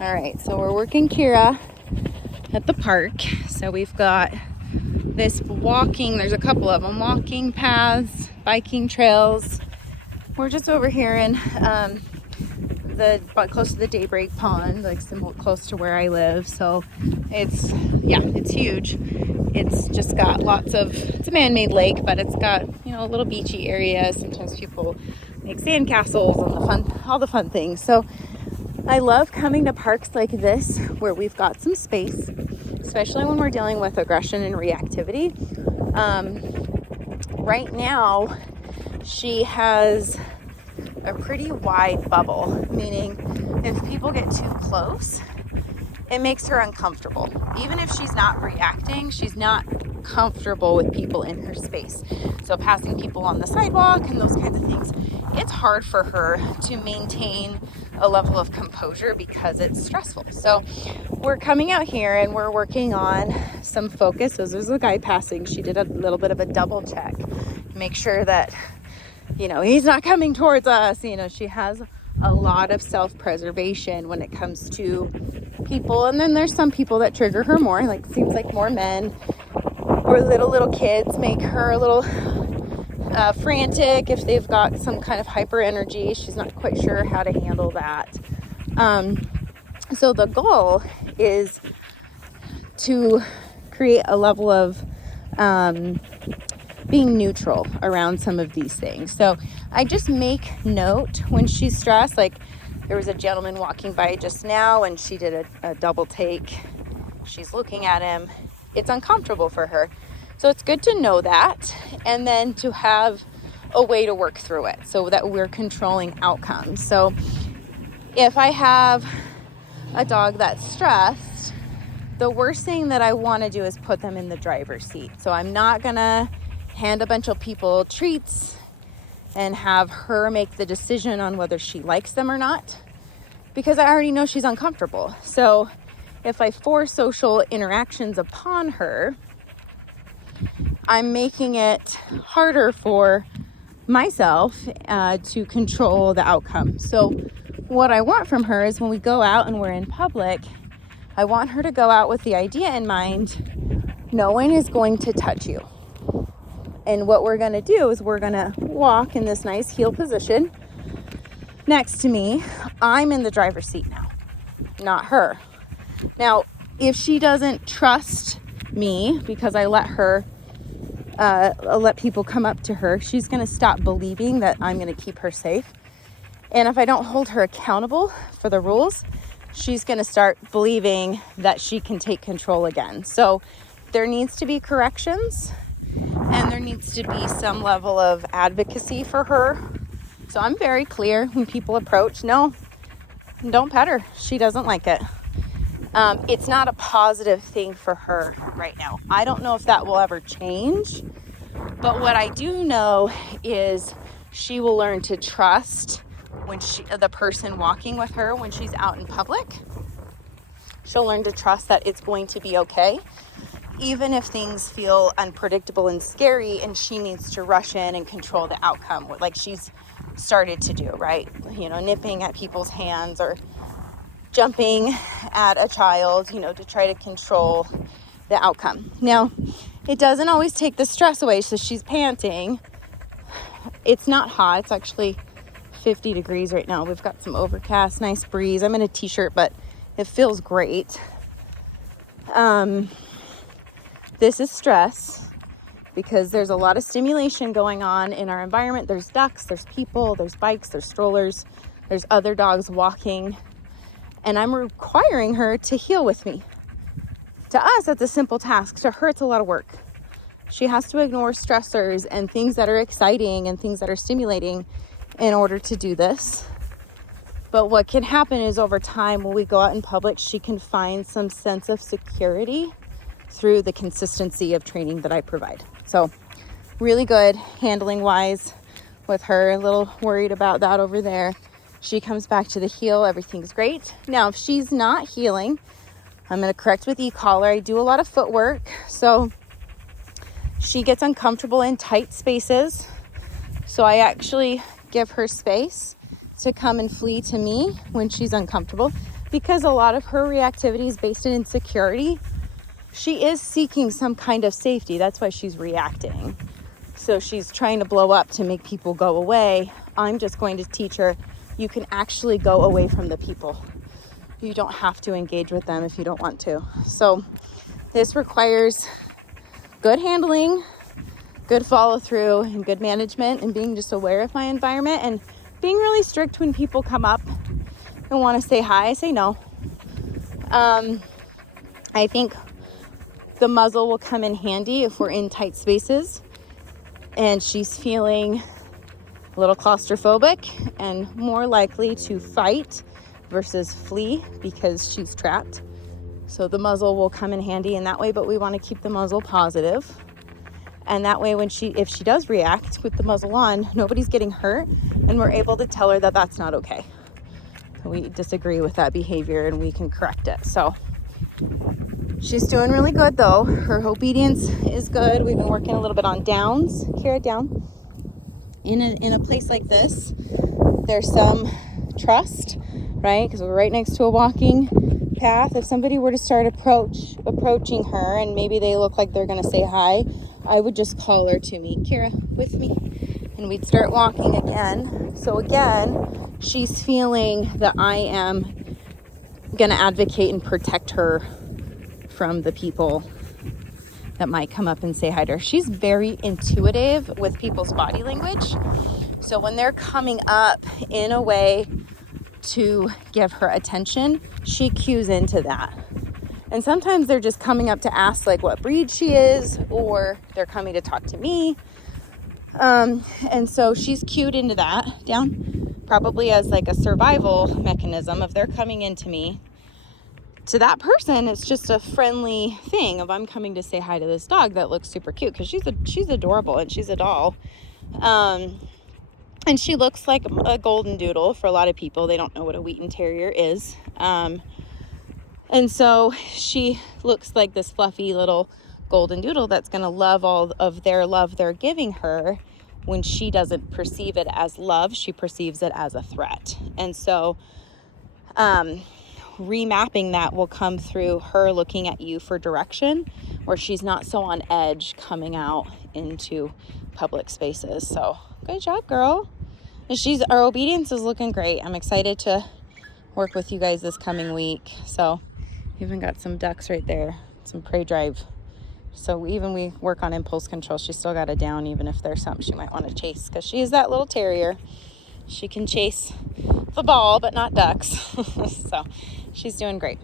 All right, so we're working Kira at the park. So we've got this walking, there's a couple of them, walking paths, biking trails. We're just over here in close to the Daybreak Pond, like close to where I live. So it's huge. It's just got it's a man-made lake, but it's got, a little beachy area. Sometimes people make sand castles and all the fun things. So I love coming to parks like this where we've got some space, especially when we're dealing with aggression and reactivity. Right now, she has a pretty wide bubble, meaning if people get too close, it makes her uncomfortable. Even if she's not reacting, she's not comfortable with people in her space. So passing people on the sidewalk and those kinds of things, it's hard for her to maintain a level of composure because it's stressful. So we're coming out here and we're working on some focus. So there's a guy passing. She did a little bit of a double check, make sure that, he's not coming towards us. She has a lot of self-preservation when it comes to people. And then there's some people that trigger her more, seems like more men or little kids make her a little frantic if they've got some kind of hyper energy. She's not quite sure how to handle that. So the goal is to create a level of being neutral around some of these things. So I just make note when she's stressed. Like there was a gentleman walking by just now and she did a double take. She's looking at him. It's uncomfortable for her. So it's good to know that, and then to have a way to work through it so that we're controlling outcomes. So if I have a dog that's stressed, the worst thing that I want to do is put them in the driver's seat. So I'm not gonna hand a bunch of people treats and have her make the decision on whether she likes them or not, because I already know she's uncomfortable. So if I force social interactions upon her, I'm making it harder for myself to control the outcome. So what I want from her is when we go out and we're in public, I want her to go out with the idea in mind, no one is going to touch you. And what we're going to do is we're going to walk in this nice heel position next to me. I'm in the driver's seat now, not her. Now, if she doesn't trust me because I let people come up to her, she's going to stop believing that I'm going to keep her safe. And if I don't hold her accountable for the rules, she's going to start believing that she can take control again. So there needs to be corrections and there needs to be some level of advocacy for her. So I'm very clear when people approach, no, don't pet her. She doesn't like it. It's not a positive thing for her right now. I don't know if that will ever change, but what I do know is she will learn to trust the person walking with her when she's out in public. She'll learn to trust that it's going to be okay, even if things feel unpredictable and scary and she needs to rush in and control the outcome, like she's started to do, right? Nipping at people's hands or jumping at a child, to try to control the outcome. Now, it doesn't always take the stress away. So she's panting. It's not hot. It's actually 50 degrees right now. We've got some overcast, nice breeze. I'm in a t-shirt, but it feels great. This is stress because there's a lot of stimulation going on in our environment. There's ducks, there's people, there's bikes, there's strollers, there's other dogs walking. And I'm requiring her to heel with me. To us, that's a simple task. To her, it's a lot of work. She has to ignore stressors and things that are exciting and things that are stimulating in order to do this. But what can happen is over time, when we go out in public, she can find some sense of security through the consistency of training that I provide. So really good handling wise with her. A little worried about that over there. She comes back to the heel, everything's great. Now, if she's not healing, I'm going to correct with e-collar. I do a lot of footwork, so she gets uncomfortable in tight spaces. So I actually give her space to come and flee to me when she's uncomfortable. because a lot of her reactivity is based in insecurity, she is seeking some kind of safety. That's why she's reacting. So she's trying to blow up to make people go away. I'm just going to teach her you can actually go away from the people. You don't have to engage with them if you don't want to. So this requires good handling, good follow through, and good management, and being just aware of my environment, and being really strict when people come up and want to say hi. I say no. I think the muzzle will come in handy if we're in tight spaces and she's feeling a little claustrophobic and more likely to fight versus flee because she's trapped. So the muzzle will come in handy in that way, but we want to keep the muzzle positive. And that way, if she does react with the muzzle on, nobody's getting hurt, and we're able to tell her that that's not okay. We disagree with that behavior and we can correct it. So she's doing really good though. Her obedience is good. We've been working a little bit on downs. Kira, down. In a place like this, there's some trust, right? Because we're right next to a walking path. If somebody were to start approaching her and maybe they look like they're going to say hi, I would just call her to me. Kira, with me. And we'd start walking again. So again, she's feeling that I am going to advocate and protect her from the people that might come up and say hi to her. She's very intuitive with people's body language. So when they're coming up in a way to give her attention, she cues into that. And sometimes they're just coming up to ask like what breed she is, or they're coming to talk to me. And so she's cued into that, down, probably as like a survival mechanism of they're coming into me. To that person, it's just a friendly thing of I'm coming to say hi to this dog that looks super cute because she's adorable and she's a doll. And she looks like a golden doodle for a lot of people. They don't know what a Wheaten Terrier is. And so she looks like this fluffy little golden doodle that's going to love all of their love they're giving her. When she doesn't perceive it as love, she perceives it as a threat. And so remapping that will come through her looking at you for direction, where she's not so on edge coming out into public spaces. So good job, girl. And our obedience is looking great. I'm excited to work with you guys this coming week. So even got some ducks right there, some prey drive. So we work on impulse control. She's still got a down, even if there's something she might want to chase, because she is that little terrier. She can chase the ball, but not ducks. So she's doing great.